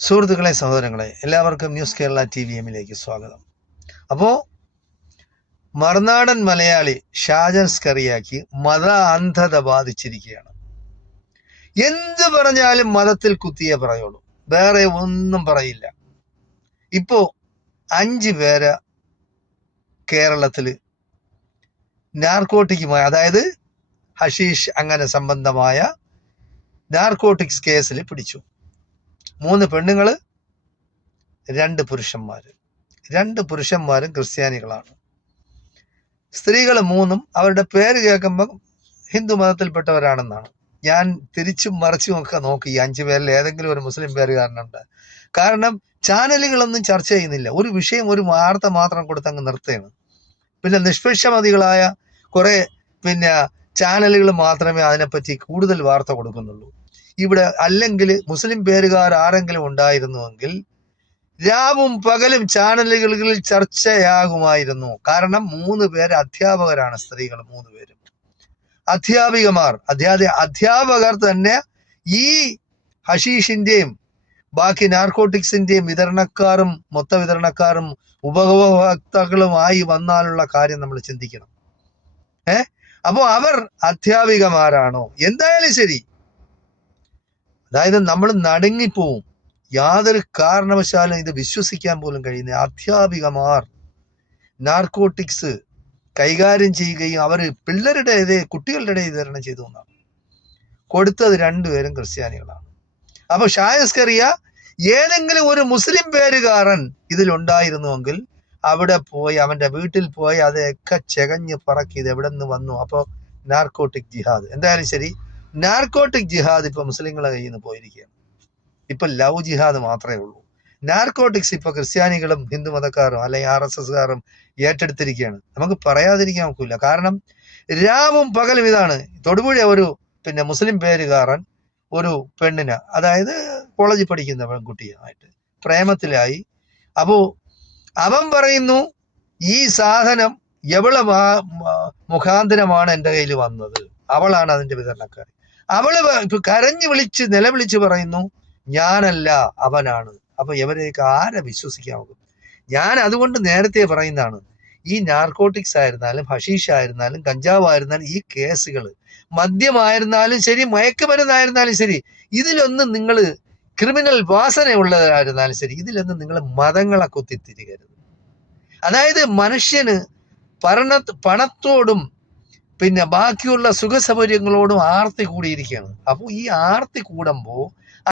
സുഹൃത്തുക്കളെ, സഹോദരങ്ങളെ, എല്ലാവർക്കും ന്യൂസ് കേരള TVM-ലേക്ക് സ്വാഗതം. അപ്പോൾ മറുനാടൻ മലയാളി ഷാജൻ സ്കറിയാക്ക് മത അന്ധത ബാധിച്ചിരിക്കുകയാണ്. എന്ത് പറഞ്ഞാലും മതത്തിൽ കുത്തിയേ പറയുള്ളൂ, വേറെ ഒന്നും പറയില്ല. ഇപ്പോ 5 പേര് കേരളത്തിൽ നാർക്കോട്ടിക്കുമായി, അതായത് ഹഷീഷ് അങ്ങനെ സംബന്ധമായ നാർക്കോട്ടിക്സ് കേസിൽ പിടിച്ചു. 3 പെണ്ണുങ്ങള്, 2 പുരുഷന്മാര്. 2 പുരുഷന്മാരും ക്രിസ്ത്യാനികളാണ്. സ്ത്രീകൾ 3 അവരുടെ പേര് കേൾക്കുമ്പോൾ ഹിന്ദു മതത്തിൽപ്പെട്ടവരാണെന്നാണ്. ഞാൻ തിരിച്ചും മറിച്ചും ഒക്കെ നോക്കി, ഈ 5 പേരിൽ ഏതെങ്കിലും ഒരു മുസ്ലിം പേരുകാരനുണ്ട്. കാരണം ചാനലുകളൊന്നും ചർച്ച ചെയ്യുന്നില്ല. ഒരു വിഷയം, ഒരു വാർത്ത മാത്രം കൊടുത്തങ്ങ് നിർത്തുകയാണ്. പിന്നെ നിഷ്പക്ഷമതികളായ കുറെ ചാനലുകൾ മാത്രമേ അതിനെപ്പറ്റി കൂടുതൽ വാർത്ത കൊടുക്കുന്നുള്ളൂ. ഇവിടെ അല്ലെങ്കിൽ മുസ്ലിം പേരുകാർ ആരെങ്കിലും ഉണ്ടായിരുന്നുവെങ്കിൽ രാവും പകലും ചാനലുകളിൽ ചർച്ചയാകുമായിരുന്നു. കാരണം 3 പേര് അധ്യാപകരാണ്, സ്ത്രീകൾ 3 പേരും അധ്യാപികമാർ. അധ്യാപകർ തന്നെ ഈ ഹഷീഷിന്റെയും ബാക്കി നാർക്കോട്ടിക്സിന്റെയും വിതരണക്കാരും മൊത്ത വിതരണക്കാരും ഉപഭോക്താക്കളുമായി വന്നാലുള്ള കാര്യം നമ്മൾ ചിന്തിക്കണം. അപ്പോ അവർ അധ്യാപികമാരാണോ? എന്തായാലും ശരി, അതായത് നമ്മൾ നടുങ്ങിപ്പോവും. യാതൊരു കാരണവശാലും ഇത് വിശ്വസിക്കാൻ പോലും കഴിയുന്ന അധ്യാപികമാർ നാർക്കോട്ടിക്സ് കൈകാര്യം ചെയ്യുകയും അവർ പിള്ളേരുടെ കുട്ടികളുടെ വിതരണം ചെയ്തു എന്നാണ്. കൊടുത്തത് 2 പേരും ക്രിസ്ത്യാനികളാണ്. അപ്പൊ ഷായസ്കറിയ ഏതെങ്കിലും ഒരു മുസ്ലിം പേരുകാരൻ ഇതിലുണ്ടായിരുന്നുവെങ്കിൽ അവിടെ പോയി, അവന്റെ വീട്ടിൽ പോയി അതൊക്കെ ചെകഞ്ഞ് പറക്കി ഇത് എവിടെ നിന്ന് വന്നു. അപ്പൊ നാർക്കോട്ടിക് ജിഹാദ്, എന്തായാലും ശരി, നാർക്കോട്ടിക് ജിഹാദ് ഇപ്പൊ മുസ്ലിങ്ങളെ കയ്യിൽ നിന്ന് പോയിരിക്കുകയാണ്. ഇപ്പൊ ലവ് ജിഹാദ് മാത്രമേ ഉള്ളൂ. നാർക്കോട്ടിക്സ് ഇപ്പൊ ക്രിസ്ത്യാനികളും ഹിന്ദു മതക്കാരും അല്ലെങ്കിൽ RSSകാരും ഏറ്റെടുത്തിരിക്കുകയാണ്. നമുക്ക് പറയാതിരിക്കാൻ ഒക്കില്ല. കാരണം രാവും പകലും ഇതാണ്. തൊടുപുഴ ഒരു മുസ്ലിം പേരുകാരൻ ഒരു പെണ്ണിന്, അതായത് കോളേജിൽ പഠിക്കുന്ന പെൺകുട്ടിയുമായിട്ട് പ്രേമത്തിലായി. അപ്പോ അവൻ പറയുന്നു, ഈ സാധനം എവളെ മുഖാന്തരമാണ് എൻ്റെ കയ്യിൽ വന്നത്, അവളാണ് അതിന്റെ വിതരണക്കാരി. അവള് കരഞ്ഞു വിളിച്ച് നിലവിളിച്ച് പറയുന്നു, ഞാനല്ല അവനാണ്. അപ്പൊ ഇവരെയൊക്കെ ആരെ വിശ്വസിക്കാവും? ഞാൻ അതുകൊണ്ട് നേരത്തെ പറയുന്നതാണ്, ഈ നാർക്കോട്ടിക്സ് ആയിരുന്നാലും ഹഷീഷ് ആയിരുന്നാലും കഞ്ചാവ് ആയിരുന്നാലും ഈ കേസുകൾ, മദ്യമായിരുന്നാലും ശരി, മയക്കുമരുന്നായിരുന്നാലും ശരി, ഇതിലൊന്നും നിങ്ങൾ ക്രിമിനൽ വാസനയുള്ളതായിരുന്നാലും ശരി, ഇതിലൊന്നും നിങ്ങൾ മതങ്ങളെ കുത്തിത്തിരികരുത്. അതായത് മനുഷ്യന് പണത്തോടും ബാക്കിയുള്ള സുഖസൗകര്യങ്ങളോടും ആർത്തി കൂടിയിരിക്കുകയാണ്. അപ്പോൾ ഈ ആർത്തി കൂടുമ്പോൾ